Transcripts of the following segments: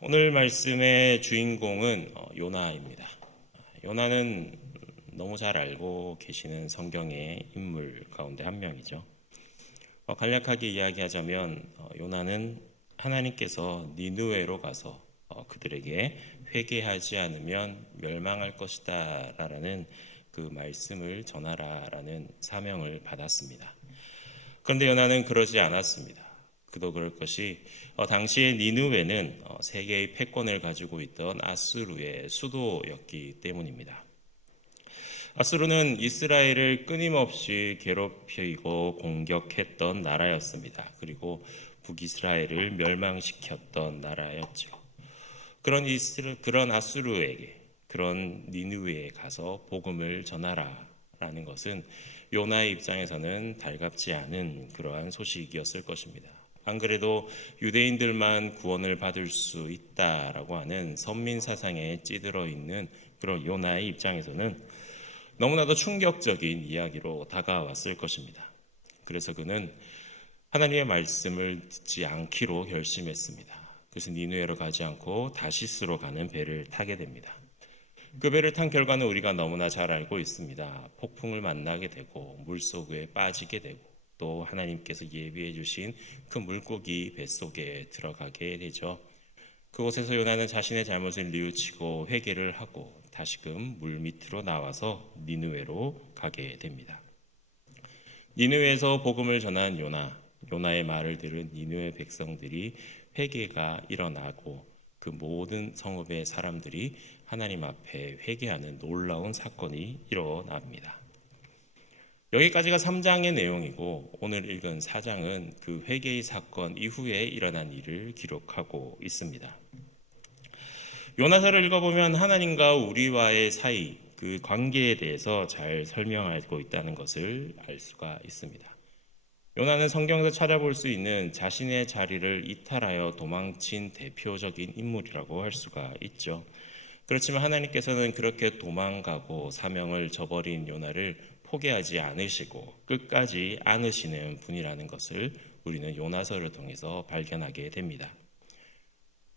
오늘 말씀의 주인공은 요나입니다. 요나는 너무 잘 알고 계시는 성경의 인물 가운데 한 명이죠. 간략하게 이야기하자면 요나는 하나님께서 니느웨로 가서 그들에게 회개하지 않으면 멸망할 것이다 라는 그 말씀을 전하라라는 사명을 받았습니다. 그런데 요나는 그러지 않았습니다. 그도 그럴 것이 당시에 니느웨는 세계의 패권을 가지고 있던 아수르의 수도였기 때문입니다. 아수르는 이스라엘을 끊임없이 괴롭히고 공격했던 나라였습니다. 그리고 북이스라엘을 멸망시켰던 나라였죠. 그런 아수르에게, 그런 니느웨에 가서 복음을 전하라라는 것은 요나의 입장에서는 달갑지 않은 그러한 소식이었을 것입니다. 안 그래도 유대인들만 구원을 받을 수 있다라고 하는 선민 사상에 찌들어 있는 그런 요나의 입장에서는 너무나도 충격적인 이야기로 다가왔을 것입니다. 그래서 그는 하나님의 말씀을 듣지 않기로 결심했습니다. 그래서 니느웨로 가지 않고 다시스로 가는 배를 타게 됩니다. 그 배를 탄 결과는 우리가 너무나 잘 알고 있습니다. 폭풍을 만나게 되고 물속에 빠지게 되고 또 하나님께서 예비해 주신 그 물고기 뱃속에 들어가게 되죠. 그곳에서 요나는 자신의 잘못을 뉘우치고 회개를 하고 다시금 물 밑으로 나와서 니느웨로 가게 됩니다. 니느웨에서 복음을 전한 요나의 말을 들은 니느웨 백성들이 회개가 일어나고 그 모든 성읍의 사람들이 하나님 앞에 회개하는 놀라운 사건이 일어납니다. 여기까지가 3장의 내용이고 오늘 읽은 4장은 그 회개의 사건 이후에 일어난 일을 기록하고 있습니다. 요나서를 읽어보면 하나님과 우리와의 사이, 그 관계에 대해서 잘 설명하고 있다는 것을 알 수가 있습니다. 요나는 성경에서 찾아볼 수 있는 자신의 자리를 이탈하여 도망친 대표적인 인물이라고 할 수가 있죠. 그렇지만 하나님께서는 그렇게 도망가고 사명을 저버린 요나를 포기하지 않으시고 끝까지 안으시는 분이라는 것을 우리는 요나서를 통해서 발견하게 됩니다.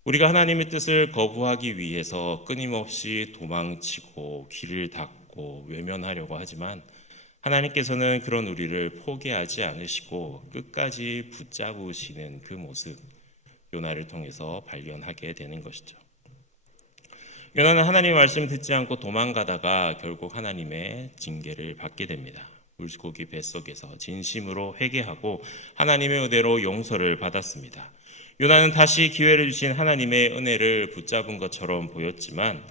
우리가 하나님의 뜻을 거부하기 위해서 끊임없이 도망치고 귀를 닫고 외면하려고 하지만 하나님께서는 그런 우리를 포기하지 않으시고 끝까지 붙잡으시는 그 모습, 요나를 통해서 발견하게 되는 것이죠. 요나는 하나님의 말씀 듣지 않고 도망가다가 결국 하나님의 징계를 받게 됩니다. 물고기 뱃속에서 진심으로 회개하고 하나님의 은혜로 용서를 받았습니다. 요나는 다시 기회를 주신 하나님의 은혜를 붙잡은 것처럼 보였지만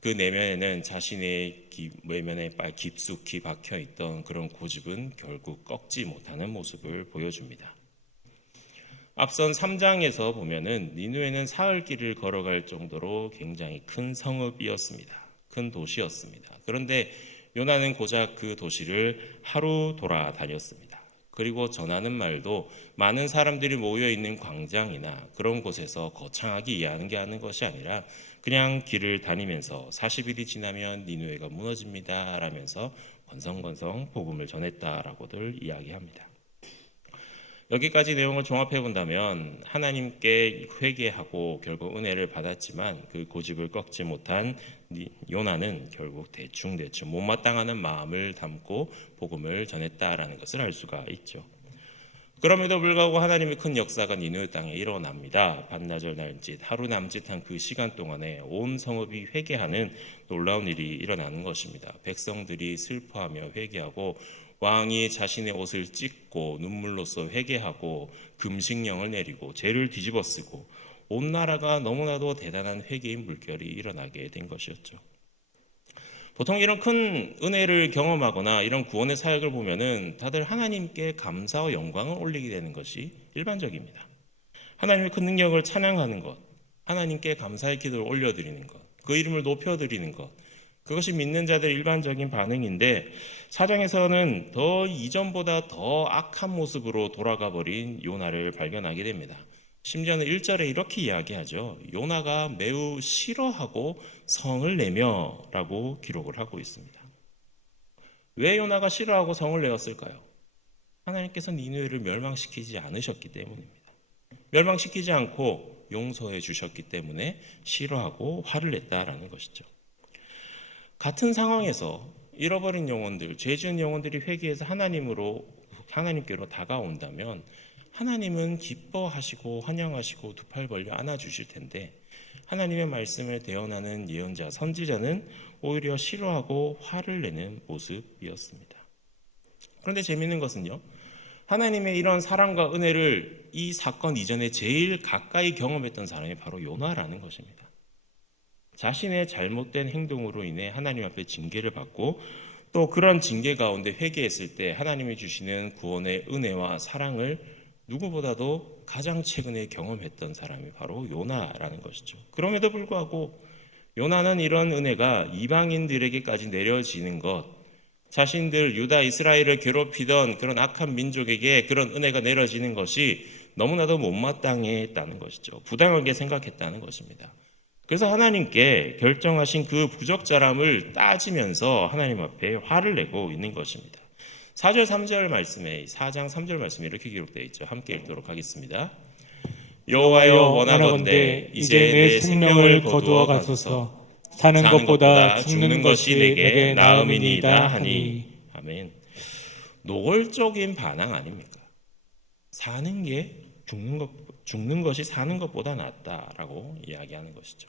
그 내면에는 자신의 외면에 깊숙이 박혀있던 그런 고집은 결국 꺾지 못하는 모습을 보여줍니다. 앞선 3장에서 보면은 니느웨는 사흘길을 걸어갈 정도로 굉장히 큰 성읍이었습니다. 큰 도시였습니다. 그런데 요나는 고작 그 도시를 하루 돌아다녔습니다. 그리고 전하는 말도 많은 사람들이 모여 있는 광장이나 그런 곳에서 거창하게 이야기하는 것이 아니라 그냥 길을 다니면서 40일이 지나면 니느웨가 무너집니다 라면서 건성건성 복음을 전했다라고들 이야기합니다. 여기까지 내용을 종합해 본다면 하나님께 회개하고 결국 은혜를 받았지만 그 고집을 꺾지 못한 요나는 결국 대충 못마땅하는 마음을 담고 복음을 전했다라는 것을 알 수가 있죠. 그럼에도 불구하고 하나님의 큰 역사가 니느웨 땅에 일어납니다. 반나절 날짓 하루 남짓한 그 시간 동안에 온 성읍이 회개하는 놀라운 일이 일어나는 것입니다. 백성들이 슬퍼하며 회개하고 왕이 자신의 옷을 찢고 눈물로써 회개하고 금식령을 내리고 죄를 뒤집어쓰고 온 나라가 너무나도 대단한 회개의 물결이 일어나게 된 것이었죠. 보통 이런 큰 은혜를 경험하거나 이런 구원의 사역을 보면은 다들 하나님께 감사와 영광을 올리게 되는 것이 일반적입니다. 하나님의 큰 능력을 찬양하는 것, 하나님께 감사의 기도를 올려드리는 것, 그 이름을 높여드리는 것, 그것이 믿는 자들의 일반적인 반응인데 사장에서는 더 이전보다 더 악한 모습으로 돌아가 버린 요나를 발견하게 됩니다. 심지어는 1절에 이렇게 이야기하죠. 요나가 매우 싫어하고 성을 내며 라고 기록을 하고 있습니다. 왜 요나가 싫어하고 성을 내었을까요? 하나님께서 니느웨를 멸망시키지 않으셨기 때문입니다. 멸망시키지 않고 용서해 주셨기 때문에 싫어하고 화를 냈다라는 것이죠. 같은 상황에서 잃어버린 영혼들, 죄 지은 영혼들이 회개해서 하나님께로 다가온다면 하나님은 기뻐하시고 환영하시고 두 팔 벌려 안아주실 텐데, 하나님의 말씀을 대언하는 예언자, 선지자는 오히려 싫어하고 화를 내는 모습이었습니다. 그런데 재미있는 것은요, 하나님의 이런 사랑과 은혜를 이 사건 이전에 제일 가까이 경험했던 사람이 바로 요나라는 것입니다. 자신의 잘못된 행동으로 인해 하나님 앞에 징계를 받고 또 그런 징계 가운데 회개했을 때 하나님이 주시는 구원의 은혜와 사랑을 누구보다도 가장 최근에 경험했던 사람이 바로 요나라는 것이죠. 그럼에도 불구하고 요나는 이런 은혜가 이방인들에게까지 내려지는 것, 자신들 유다 이스라엘을 괴롭히던 그런 악한 민족에게 그런 은혜가 내려지는 것이 너무나도 못마땅했다는 것이죠. 부당하게 생각했다는 것입니다. 그래서 하나님께 결정하신 그 부적절함을 따지면서 하나님 앞에 화를 내고 있는 것입니다. 4절 3절 말씀에 4장 3절 말씀에 이렇게 기록되어 있죠. 함께 읽도록 하겠습니다. 여호와여 원하건대 이제 내 생명을 거두어 가소서. 사는 것보다 죽는 것이 내게 나음이니이다 하니. 아멘. 노골적인 반항 아닙니까? 사는 게 죽는 것이 사는 것보다 낫다라고 이야기하는 것이죠.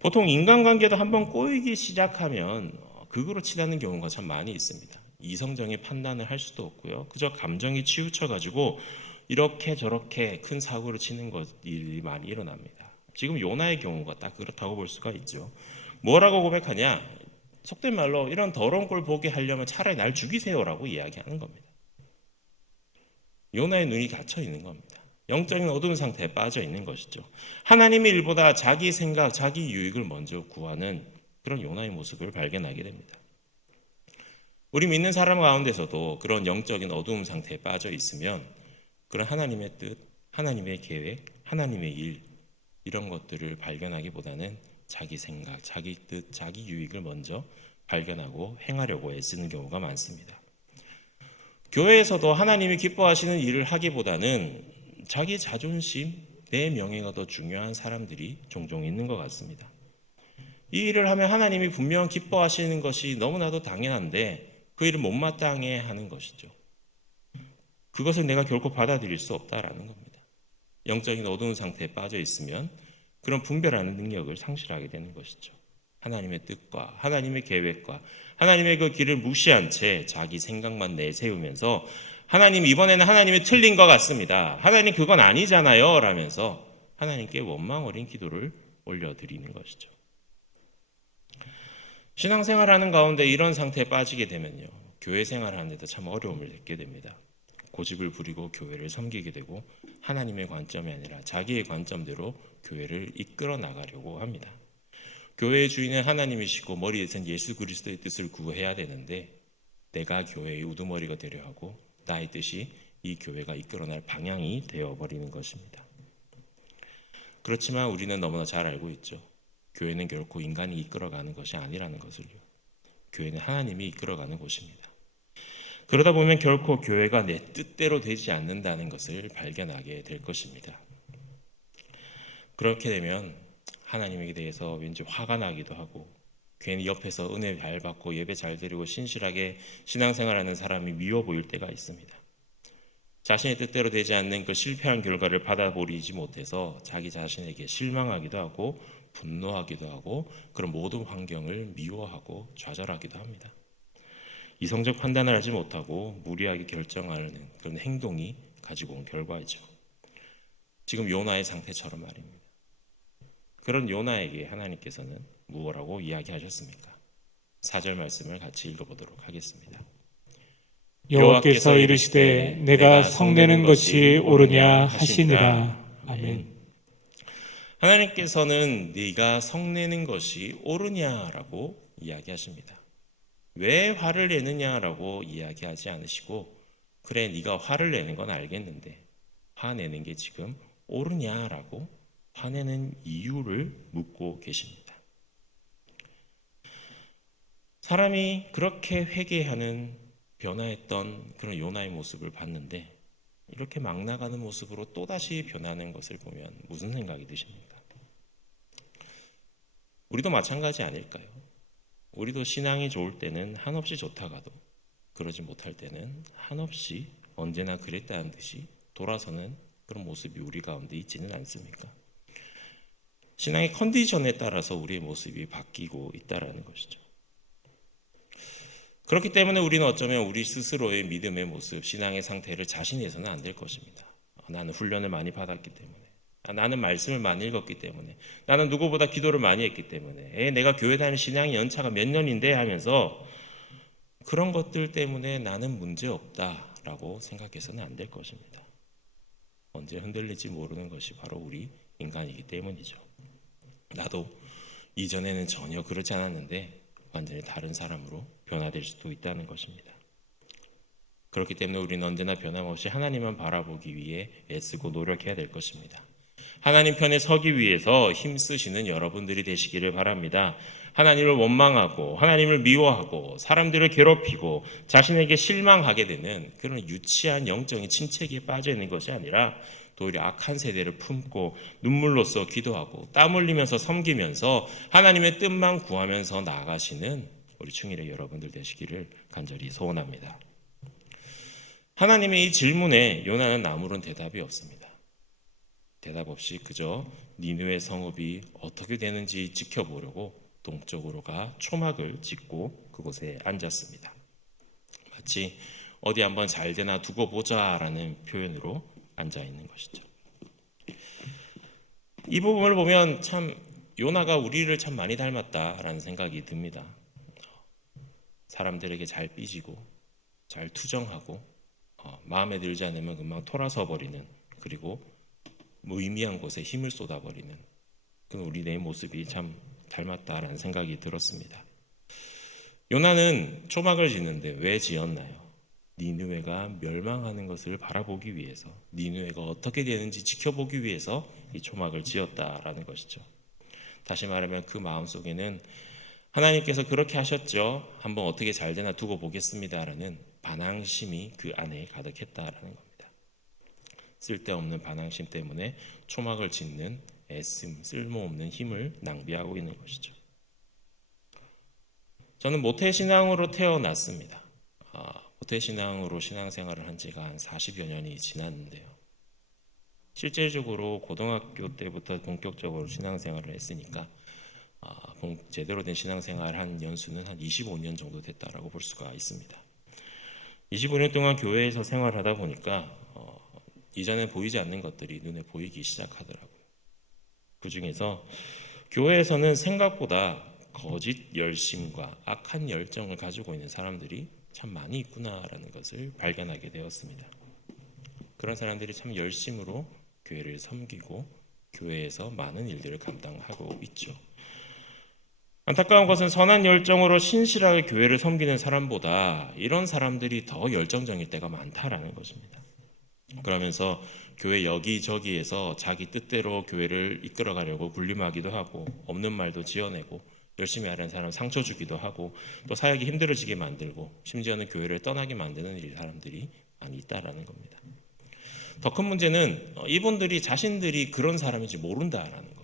보통 인간관계도 한번 꼬이기 시작하면 극으로 치닫는 경우가 참 많이 있습니다. 이성적인 판단을 할 수도 없고요. 그저 감정이 치우쳐가지고 이렇게 저렇게 큰 사고를 치는 일이 많이 일어납니다. 지금 요나의 경우가 딱 그렇다고 볼 수가 있죠. 뭐라고 고백하냐? 속된 말로 이런 더러운 꼴 보게 하려면 차라리 날 죽이세요라고 이야기하는 겁니다. 요나의 눈이 닫혀 있는 겁니다. 영적인 어두운 상태에 빠져 있는 것이죠. 하나님의 일보다 자기 생각, 자기 유익을 먼저 구하는 그런 요나의 모습을 발견하게 됩니다. 우리 믿는 사람 가운데서도 그런 영적인 어두움 상태에 빠져 있으면 그런 하나님의 뜻, 하나님의 계획, 하나님의 일, 이런 것들을 발견하기보다는 자기 생각, 자기 뜻, 자기 유익을 먼저 발견하고 행하려고 애쓰는 경우가 많습니다. 교회에서도 하나님이 기뻐하시는 일을 하기보다는 자기 자존심, 내 명예가 더 중요한 사람들이 종종 있는 것 같습니다. 이 일을 하면 하나님이 분명 기뻐하시는 것이 너무나도 당연한데 그 일을 못마땅해 하는 것이죠. 그것을 내가 결코 받아들일 수 없다라는 겁니다. 영적인 어두운 상태에 빠져 있으면 그런 분별하는 능력을 상실하게 되는 것이죠. 하나님의 뜻과 하나님의 계획과 하나님의 그 길을 무시한 채 자기 생각만 내세우면서 하나님 이번에는 하나님이 틀린 것 같습니다. 하나님 그건 아니잖아요 라면서 하나님께 원망 어린 기도를 올려드리는 것이죠. 신앙생활하는 가운데 이런 상태에 빠지게 되면요, 교회 생활하는데도 참 어려움을 겪게 됩니다. 고집을 부리고 교회를 섬기게 되고 하나님의 관점이 아니라 자기의 관점대로 교회를 이끌어 나가려고 합니다. 교회의 주인은 하나님이시고 머리에 선 예수 그리스도의 뜻을 구해야 되는데 내가 교회의 우두머리가 되려 하고 나의 뜻이 이 교회가 이끌어날 방향이 되어버리는 것입니다. 그렇지만 우리는 너무나 잘 알고 있죠. 교회는 결코 인간이 이끌어가는 것이 아니라는 것을요. 교회는 하나님이 이끌어가는 곳입니다. 그러다 보면 결코 교회가 내 뜻대로 되지 않는다는 것을 발견하게 될 것입니다. 그렇게 되면 하나님에게 대해서 왠지 화가 나기도 하고 괜히 옆에서 은혜 잘 받고 예배 잘 드리고 신실하게 신앙생활하는 사람이 미워 보일 때가 있습니다. 자신의 뜻대로 되지 않는 그 실패한 결과를 받아버리지 못해서 자기 자신에게 실망하기도 하고 분노하기도 하고 그런 모든 환경을 미워하고 좌절하기도 합니다. 이성적 판단을 하지 못하고 무리하게 결정하는 그런 행동이 가지고 온 결과이죠. 지금 요나의 상태처럼 말입니다. 그런 요나에게 하나님께서는 무엇라고 이야기하셨습니까? 4절 말씀을 같이 읽어보도록 하겠습니다. 여호와께서 이르시되 내가 성내는 것이 옳으냐 하시니라. 아멘. 하나님께서는 네가 성내는 것이 옳으냐라고 이야기하십니다. 왜 화를 내느냐라고 이야기하지 않으시고 그래 네가 화를 내는 건 알겠는데 화내는 게 지금 옳으냐라고 화내는 이유를 묻고 계십니다. 사람이 그렇게 회개하는 변화했던 그런 요나의 모습을 봤는데 이렇게 막 나가는 모습으로 또다시 변하는 것을 보면 무슨 생각이 드십니까? 우리도 마찬가지 아닐까요? 우리도 신앙이 좋을 때는 한없이 좋다가도 그러지 못할 때는 한없이 언제나 그랬다는 듯이 돌아서는 그런 모습이 우리 가운데 있지는 않습니까? 신앙의 컨디션에 따라서 우리의 모습이 바뀌고 있다라는 것이죠. 그렇기 때문에 우리는 어쩌면 우리 스스로의 믿음의 모습, 신앙의 상태를 자신해서는 안 될 것입니다. 나는 훈련을 많이 받았기 때문에, 나는 말씀을 많이 읽었기 때문에, 나는 누구보다 기도를 많이 했기 때문에, 내가 교회 다니는 신앙의 연차가 몇 년인데 하면서 그런 것들 때문에 나는 문제없다라고 생각해서는 안 될 것입니다. 언제 흔들릴지 모르는 것이 바로 우리 인간이기 때문이죠. 나도 이전에는 전혀 그렇지 않았는데 완전히 다른 사람으로 변화될 수도 있다는 것입니다. 그렇기 때문에 우리는 언제나 변함없이 하나님만 바라보기 위해 애쓰고 노력해야 될 것입니다. 하나님 편에 서기 위해서 힘쓰시는 여러분들이 되시기를 바랍니다. 하나님을 원망하고 하나님을 미워하고 사람들을 괴롭히고 자신에게 실망하게 되는 그런 유치한 영적인 침체기에 빠져 있는 것이 아니라 오히려 악한 세대를 품고 눈물로써 기도하고 땀 흘리면서 섬기면서 하나님의 뜻만 구하면서 나아가시는 우리 충일의 여러분들 되시기를 간절히 소원합니다. 하나님의 이 질문에 요나는 아무런 대답이 없습니다. 대답 없이 그저 니느웨 성읍이 어떻게 되는지 지켜보려고 동쪽으로 가 초막을 짓고 그곳에 앉았습니다. 마치 어디 한번 잘 되나 두고 보자라는 표현으로 앉아 있는 것이죠. 이 부분을 보면 참 요나가 우리를 참 많이 닮았다라는 생각이 듭니다. 사람들에게 잘 삐지고 잘 투정하고 마음에 들지 않으면 금방 돌아서 버리는, 그리고 무의미한 곳에 힘을 쏟아버리는 그런 우리의 모습이 참 닮았다라는 생각이 들었습니다. 요나는 초막을 짓는데 왜 지었나요? 니느웨가 멸망하는 것을 바라보기 위해서, 니느웨가 어떻게 되는지 지켜보기 위해서 이 초막을 지었다라는 것이죠. 다시 말하면 그 마음속에는 하나님께서 그렇게 하셨죠, 한번 어떻게 잘 되나 두고 보겠습니다라는 반항심이 그 안에 가득했다라는 겁니다. 쓸데없는 반항심 때문에 초막을 짓는 애씀, 쓸모없는 힘을 낭비하고 있는 것이죠. 저는 모태신앙으로 태어났습니다. 모태신앙으로 신앙생활을 한 지가 한 40여 년이 지났는데요. 실질적으로 고등학교 때부터 본격적으로 신앙생활을 했으니까 제대로 된 신앙생활 한 연수는 한 25년 정도 됐다라고 볼 수가 있습니다. 25년 동안 교회에서 생활하다 보니까 이전에 보이지 않는 것들이 눈에 보이기 시작하더라고요. 그 중에서 교회에서는 생각보다 거짓 열심과 악한 열정을 가지고 있는 사람들이 참 많이 있구나라는 것을 발견하게 되었습니다. 그런 사람들이 참 열심으로 교회를 섬기고 교회에서 많은 일들을 감당하고 있죠. 안타까운 것은 선한 열정으로 신실하게 교회를 섬기는 사람보다 이런 사람들이 더 열정적일 때가 많다라는 것입니다. 그러면서 교회 여기저기에서 자기 뜻대로 교회를 이끌어가려고 군림하기도 하고 없는 말도 지어내고 열심히 하려는 사람 상처 주기도 하고 또 사역이 힘들어지게 만들고 심지어는 교회를 떠나게 만드는 이 사람들이 많이 있다라는 겁니다. 더 큰 문제는 이분들이 자신들이 그런 사람인지 모른다라는 겁니다.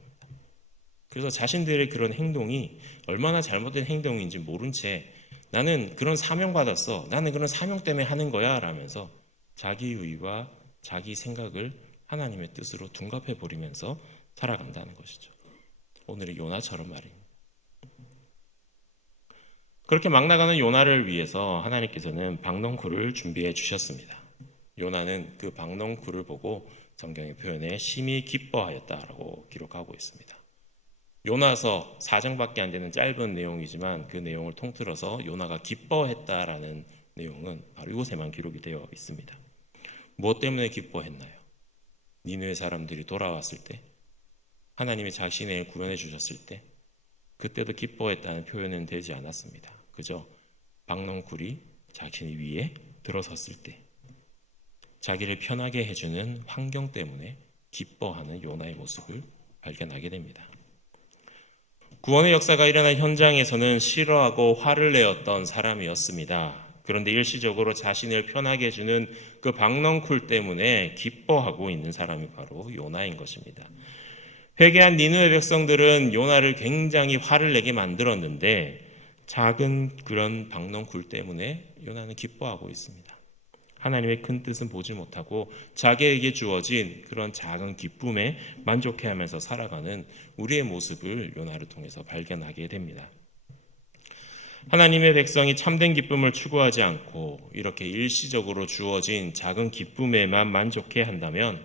그래서 자신들의 그런 행동이 얼마나 잘못된 행동인지 모른 채 나는 그런 사명 받았어, 나는 그런 사명 때문에 하는 거야 라면서 자기의와 자기 생각을 하나님의 뜻으로 둔갑해 버리면서 살아간다는 것이죠. 오늘의 요나처럼 말입니다. 그렇게 막 나가는 요나를 위해서 하나님께서는 박넝쿨을 준비해 주셨습니다. 요나는 그 박넝쿨을 보고 성경의 표현에 심히 기뻐하였다라고 기록하고 있습니다. 요나서 4장밖에 안 되는 짧은 내용이지만 그 내용을 통틀어서 요나가 기뻐했다라는 내용은 바로 이곳에만 기록이 되어 있습니다. 무엇 때문에 기뻐했나요? 니느웨 사람들이 돌아왔을 때, 하나님이 자신을 구원해 주셨을 때, 그때도 기뻐했다는 표현은 되지 않았습니다. 그저 박넝쿨이 자신 위에 들어섰을 때, 자기를 편하게 해주는 환경 때문에 기뻐하는 요나의 모습을 발견하게 됩니다. 구원의 역사가 일어난 현장에서는 싫어하고 화를 내었던 사람이었습니다. 그런데 일시적으로 자신을 편하게 해주는 그 박넝쿨 때문에 기뻐하고 있는 사람이 바로 요나인 것입니다. 회개한 니느웨 백성들은 요나를 굉장히 화를 내게 만들었는데 작은 그런 박넝쿨 때문에 요나는 기뻐하고 있습니다. 하나님의 큰 뜻은 보지 못하고 자기에게 주어진 그런 작은 기쁨에 만족해하면서 살아가는 우리의 모습을 요나를 통해서 발견하게 됩니다. 하나님의 백성이 참된 기쁨을 추구하지 않고 이렇게 일시적으로 주어진 작은 기쁨에만 만족해 한다면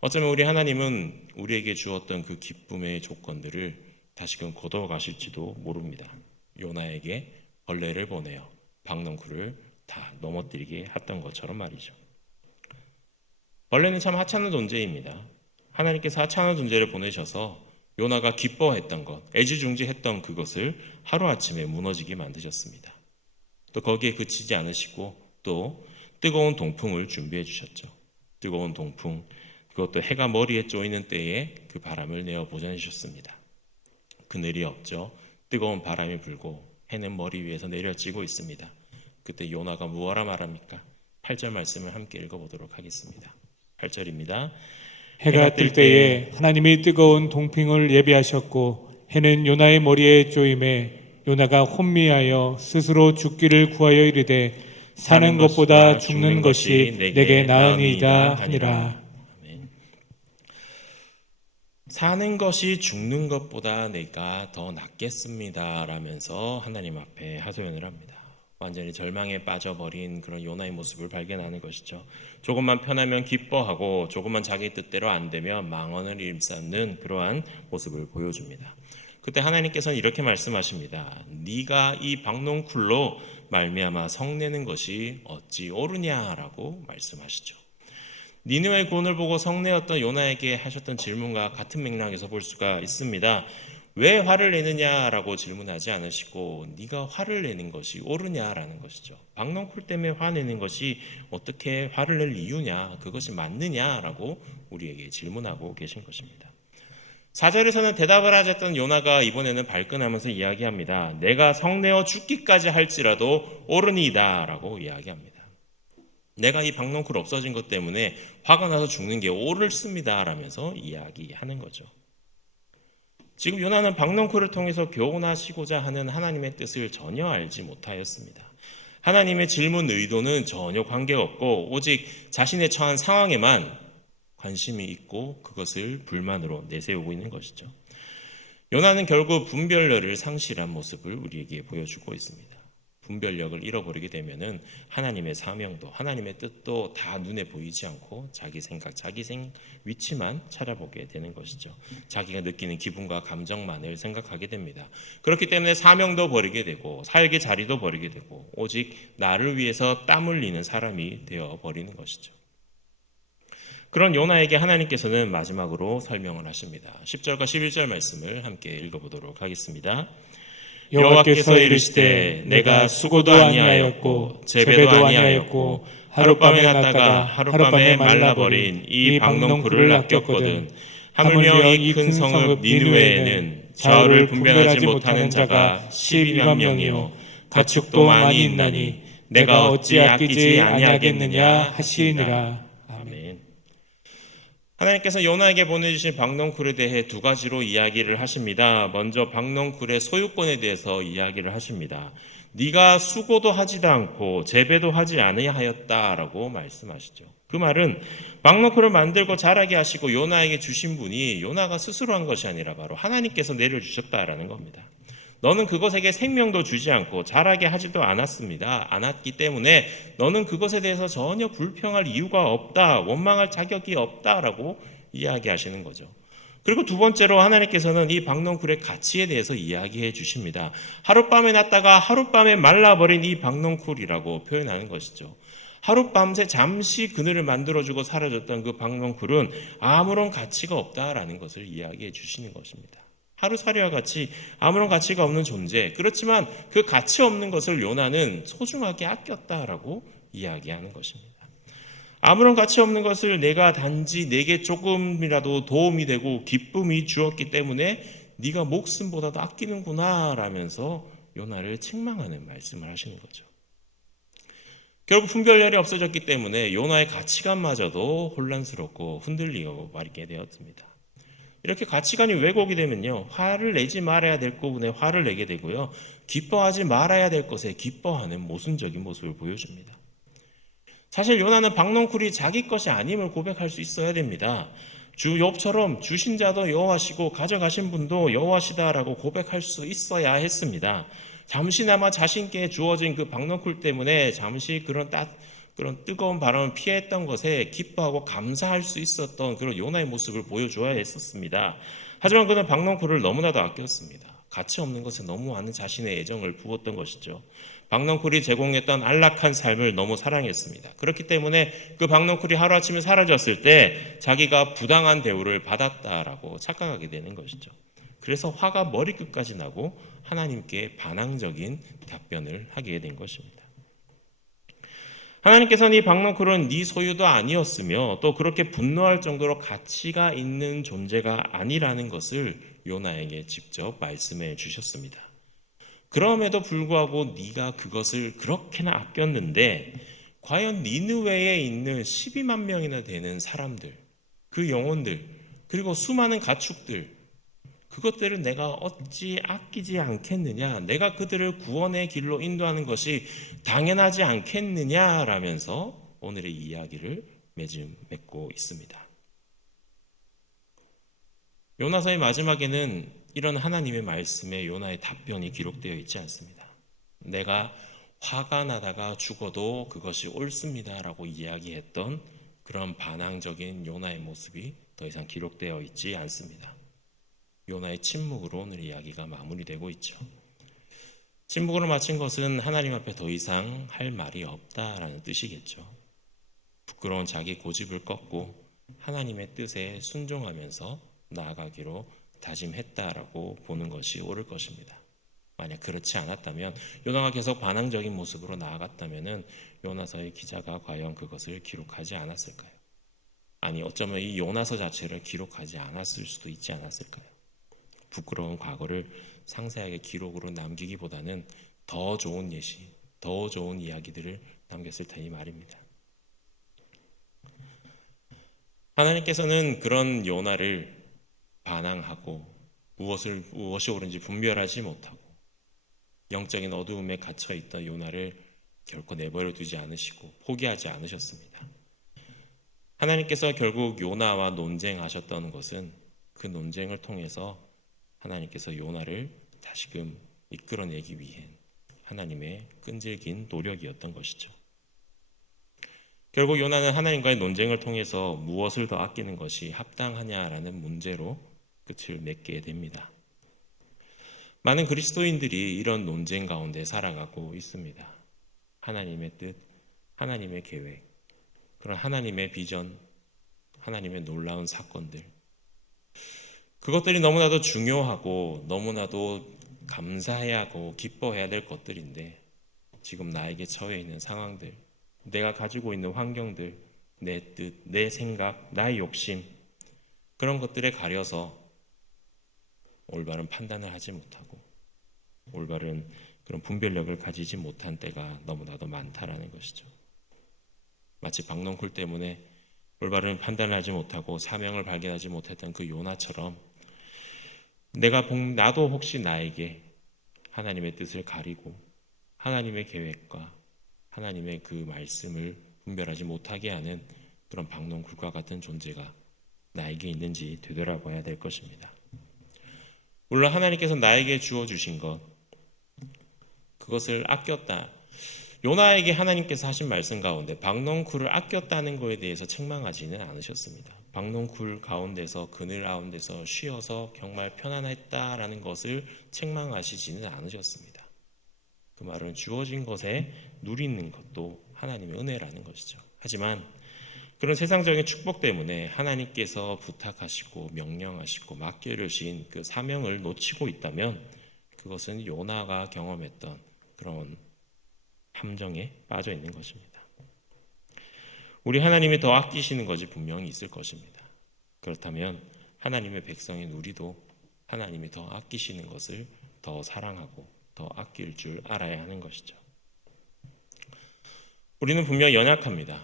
어쩌면 우리 하나님은 우리에게 주었던 그 기쁨의 조건들을 다시금 거둬가실지도 모릅니다. 요나에게 벌레를 보내어 박넝쿨을 다 넘어뜨리게 했던 것처럼 말이죠. 벌레는 참 하찮은 존재입니다. 하나님께서 하찮은 존재를 보내셔서 요나가 기뻐했던 것, 애지중지했던 그것을 하루아침에 무너지게 만드셨습니다. 또 거기에 그치지 않으시고 또 뜨거운 동풍을 준비해 주셨죠. 뜨거운 동풍, 그것도 해가 머리에 쪼이는 때에 그 바람을 내어 보내주셨습니다. 그늘이 없죠. 뜨거운 바람이 불고 해는 머리 위에서 내려지고 있습니다. 그때 요나가 무엇라 말합니까? 8절 말씀을 함께 읽어보도록 하겠습니다. 8절입니다. 해가 뜰 때에 하나님이 뜨거운 동풍을 예비하셨고 해는 요나의 머리에 쪼임에 요나가 혼미하여 스스로 죽기를 구하여 이르되 사는 것보다 죽는 것이 내게 나으니이다 하니라. 아멘. 사는 것이 죽는 것보다 내가 더 낫겠습니다 라면서 하나님 앞에 하소연을 합니다. 완전히 절망에 빠져버린 그런 요나의 모습을 발견하는 것이죠. 조금만 편하면 기뻐하고 조금만 자기 뜻대로 안 되면 망언을 일삼는 그러한 모습을 보여줍니다. 그때 하나님께서는 이렇게 말씀하십니다. 네가 이 박농쿨로 말미암아 성내는 것이 어찌 옳으냐라고 말씀하시죠. 니느웨의 고온을 보고 성내었던 요나에게 하셨던 질문과 같은 맥락에서 볼 수가 있습니다. 왜 화를 내느냐라고 질문하지 않으시고 네가 화를 내는 것이 옳으냐라는 것이죠. 박넝쿨 때문에 화내는 것이 어떻게 화를 낼 이유냐, 그것이 맞느냐라고 우리에게 질문하고 계신 것입니다. 4절에서는 대답을 하셨던 요나가 이번에는 발끈하면서 이야기합니다. 내가 성내어 죽기까지 할지라도 옳으니이다 라고 이야기합니다. 내가 이 박넝쿨 없어진 것 때문에 화가 나서 죽는 게 옳습니다 라면서 이야기하는 거죠. 지금 요나는 박넝쿨을 통해서 교훈하시고자 하는 하나님의 뜻을 전혀 알지 못하였습니다. 하나님의 질문 의도는 전혀 관계없고 오직 자신의 처한 상황에만 관심이 있고 그것을 불만으로 내세우고 있는 것이죠. 요나는 결국 분별력을 상실한 모습을 우리에게 보여주고 있습니다. 분별력을 잃어버리게 되면은 하나님의 사명도 하나님의 뜻도 다 눈에 보이지 않고 자기 생각, 자기 위치만 찾아보게 되는 것이죠. 자기가 느끼는 기분과 감정만을 생각하게 됩니다. 그렇기 때문에 사명도 버리게 되고 사역의 자리도 버리게 되고 오직 나를 위해서 땀 흘리는 사람이 되어 버리는 것이죠. 그런 요나에게 하나님께서는 마지막으로 설명을 하십니다. 10절과 11절 말씀을 함께 읽어보도록 하겠습니다. 여호와께서 이르시되 내가 수고도 아니하였고 재배도 아니하였고 하룻밤에 났다가 하룻밤에 말라버린 이 박농쿨을 아꼈거든. 하물며 이 큰 성읍 니느웨에는 좌우를 분별하지 못하는 자가 12만 명이요 가축도 많이 있나니 내가 어찌 아끼지 아니하겠느냐 하시니라. 아멘. 하나님께서 요나에게 보내주신 박농쿨에 대해 두 가지로 이야기를 하십니다. 먼저 박농쿨의 소유권에 대해서 이야기를 하십니다. 네가 수고도 하지도 않고 재배도 하지 아니하였다라고 말씀하시죠. 그 말은 박농쿨을 만들고 자라게 하시고 요나에게 주신 분이 요나가 스스로 한 것이 아니라 바로 하나님께서 내려주셨다라는 겁니다. 너는 그것에게 생명도 주지 않고 자라게 하지도 않았기 때문에 너는 그것에 대해서 전혀 불평할 이유가 없다, 원망할 자격이 없다라고 이야기하시는 거죠. 그리고 두 번째로 하나님께서는 이 박농쿨의 가치에 대해서 이야기해 주십니다. 하룻밤에 났다가 하룻밤에 말라버린 이 박농쿨이라고 표현하는 것이죠. 하룻밤새 잠시 그늘을 만들어주고 사라졌던 그 박농쿨은 아무런 가치가 없다라는 것을 이야기해 주시는 것입니다. 하루살이와 같이 아무런 가치가 없는 존재, 그렇지만 그 가치 없는 것을 요나는 소중하게 아꼈다라고 이야기하는 것입니다. 아무런 가치 없는 것을 내가 단지 내게 조금이라도 도움이 되고 기쁨이 주었기 때문에 네가 목숨보다도 아끼는구나 라면서 요나를 책망하는 말씀을 하시는 거죠. 결국 분별력이 없어졌기 때문에 요나의 가치관마저도 혼란스럽고 흔들리고 말게 되었습니다. 이렇게 가치관이 왜곡이 되면요, 화를 내지 말아야 될 부분에 화를 내게 되고요, 기뻐하지 말아야 될 것에 기뻐하는 모순적인 모습을 보여줍니다. 사실 요나는 박농쿨이 자기 것이 아님을 고백할 수 있어야 됩니다. 주 욥처럼 주신 자도 여호와시고 가져가신 분도 여호와시다라고 고백할 수 있어야 했습니다. 잠시나마 자신께 주어진 그 박농쿨 때문에 잠시 그런 뜨거운 바람을 피했던 것에 기뻐하고 감사할 수 있었던 그런 요나의 모습을 보여줘야 했었습니다. 하지만 그는 박농쿨을 너무나도 아꼈습니다. 가치 없는 것에 너무 많은 자신의 애정을 부었던 것이죠. 박농쿨이 제공했던 안락한 삶을 너무 사랑했습니다. 그렇기 때문에 그 박농쿨이 하루아침에 사라졌을 때 자기가 부당한 대우를 받았다라고 착각하게 되는 것이죠. 그래서 화가 머리끝까지 나고 하나님께 반항적인 답변을 하게 된 것입니다. 하나님께서는 이 박농쿨은 네 소유도 아니었으며 또 그렇게 분노할 정도로 가치가 있는 존재가 아니라는 것을 요나에게 직접 말씀해 주셨습니다. 그럼에도 불구하고 네가 그것을 그렇게나 아꼈는데 과연 니느웨에 있는 12만 명이나 되는 사람들, 그 영혼들, 그리고 수많은 가축들, 그것들을 내가 어찌 아끼지 않겠느냐, 내가 그들을 구원의 길로 인도하는 것이 당연하지 않겠느냐라면서 오늘의 이야기를 맺고 있습니다. 요나서의 마지막에는 이런 하나님의 말씀에 요나의 답변이 기록되어 있지 않습니다. 내가 화가 나다가 죽어도 그것이 옳습니다라고 이야기했던 그런 반항적인 요나의 모습이 더 이상 기록되어 있지 않습니다. 요나의 침묵으로 오늘 이야기가 마무리되고 있죠. 침묵으로 마친 것은 하나님 앞에 더 이상 할 말이 없다라는 뜻이겠죠. 부끄러운 자기 고집을 꺾고 하나님의 뜻에 순종하면서 나아가기로 다짐했다라고 보는 것이 옳을 것입니다. 만약 그렇지 않았다면, 요나가 계속 반항적인 모습으로 나아갔다면 요나서의 기자가 과연 그것을 기록하지 않았을까요? 아니, 어쩌면 이 요나서 자체를 기록하지 않았을 수도 있지 않았을까요? 부끄러운 과거를 상세하게 기록으로 남기기보다는 더 좋은 예시, 더 좋은 이야기들을 남겼을 테니 말입니다. 하나님께서는 그런 요나를 반항하고 무엇이 옳은지 분별하지 못하고 영적인 어두움에 갇혀있던 요나를 결코 내버려 두지 않으시고 포기하지 않으셨습니다. 하나님께서 결국 요나와 논쟁하셨던 것은 그 논쟁을 통해서 하나님께서 요나를 다시금 이끌어내기 위한 하나님의 끈질긴 노력이었던 것이죠. 결국 요나는 하나님과의 논쟁을 통해서 무엇을 더 아끼는 것이 합당하냐라는 문제로 끝을 맺게 됩니다. 많은 그리스도인들이 이런 논쟁 가운데 살아가고 있습니다. 하나님의 뜻, 하나님의 계획, 그런 하나님의 비전, 하나님의 놀라운 사건들, 그것들이 너무나도 중요하고 너무나도 감사해야 하고 기뻐해야 될 것들인데 지금 나에게 처해 있는 상황들, 내가 가지고 있는 환경들, 내 뜻, 내 생각, 나의 욕심, 그런 것들에 가려서 올바른 판단을 하지 못하고 올바른 그런 분별력을 가지지 못한 때가 너무나도 많다라는 것이죠. 마치 박농쿨 때문에 올바른 판단을 하지 못하고 사명을 발견하지 못했던 그 요나처럼 나도 혹시 나에게 하나님의 뜻을 가리고 하나님의 계획과 하나님의 그 말씀을 분별하지 못하게 하는 그런 박농쿨과 같은 존재가 나에게 있는지 되돌아봐야 될 것입니다. 물론 하나님께서 나에게 주어주신 것, 그것을 아꼈다. 요나에게 하나님께서 하신 말씀 가운데 박농쿨을 아꼈다는 것에 대해서 책망하지는 않으셨습니다. 박농쿨 가운데서 그늘 가운데서 쉬어서 정말 편안했다라는 것을 책망하시지는 않으셨습니다. 그 말은 주어진 것에 누리는 것도 하나님의 은혜라는 것이죠. 하지만 그런 세상적인 축복 때문에 하나님께서 부탁하시고 명령하시고 맡겨주신 그 사명을 놓치고 있다면 그것은 요나가 경험했던 그런 함정에 빠져 있는 것입니다. 우리 하나님이 더 아끼시는 것이 분명히 있을 것입니다. 그렇다면 하나님의 백성인 우리도 하나님이 더 아끼시는 것을 더 사랑하고 더 아낄 줄 알아야 하는 것이죠. 우리는 분명 연약합니다.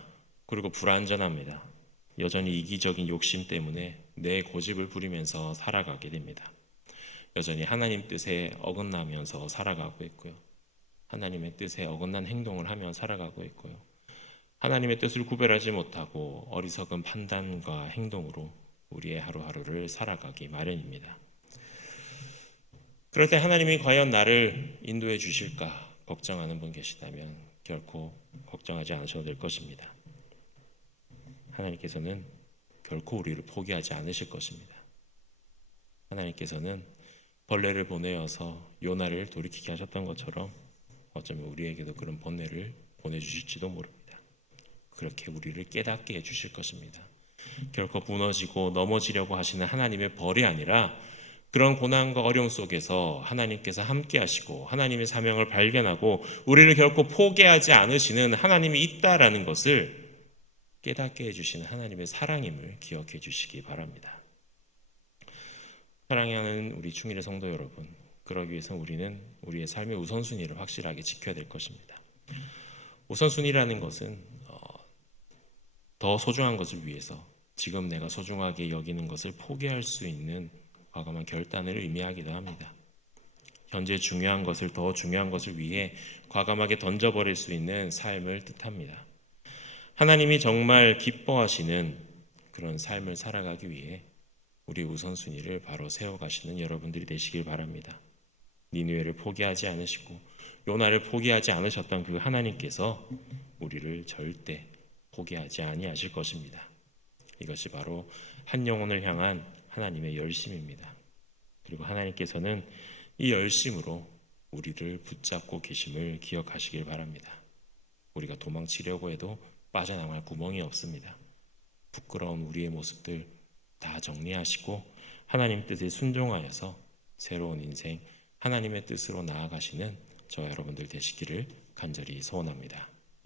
그리고 불완전합니다. 여전히 이기적인 욕심 때문에 내 고집을 부리면서 살아가게 됩니다. 여전히 하나님 뜻에 어긋나면서 살아가고 있고요. 하나님의 뜻에 어긋난 행동을 하며 살아가고 있고요. 하나님의 뜻을 구별하지 못하고 어리석은 판단과 행동으로 우리의 하루하루를 살아가기 마련입니다. 그럴 때 하나님이 과연 나를 인도해 주실까 걱정하는 분 계시다면 결코 걱정하지 않으셔도 될 것입니다. 하나님께서는 결코 우리를 포기하지 않으실 것입니다. 하나님께서는 벌레를 보내어서 요나를 돌이키게 하셨던 것처럼 어쩌면 우리에게도 그런 번뇌를 보내주실지도 모릅니다. 그렇게 우리를 깨닫게 해주실 것입니다. 결코 무너지고 넘어지려고 하시는 하나님의 벌이 아니라 그런 고난과 어려움 속에서 하나님께서 함께 하시고 하나님의 사명을 발견하고 우리를 결코 포기하지 않으시는 하나님이 있다라는 것을 깨닫게 해주시는 하나님의 사랑임을 기억해 주시기 바랍니다. 사랑하는 우리 충일의 성도 여러분, 그러기 위해서 우리는 우리의 삶의 우선순위를 확실하게 지켜야 될 것입니다. 우선순위라는 것은 더 소중한 것을 위해서 지금 내가 소중하게 여기는 것을 포기할 수 있는 과감한 결단을 의미하기도 합니다. 현재 중요한 것을 더 중요한 것을 위해 과감하게 던져버릴 수 있는 삶을 뜻합니다. 하나님이 정말 기뻐하시는 그런 삶을 살아가기 위해 우리 우선순위를 바로 세워가시는 여러분들이 되시길 바랍니다. 니느웨를 포기하지 않으시고 요나를 포기하지 않으셨던 그 하나님께서 우리를 절대 포기하지 아니하실 것입니다. 이것이 바로 한 영혼을 향한 하나님의 열심입니다. 그리고 하나님께서는 이 열심으로 우리를 붙잡고 계심을 기억하시길 바랍니다. 우리가 도망치려고 해도 빠져나갈 구멍이 없습니다. 부끄러운 우리의 모습들 다 정리하시고 하나님 뜻에 순종하여서 새로운 인생 하나님의 뜻으로 나아가시는 저와 여러분들 되시기를 간절히 소원합니다.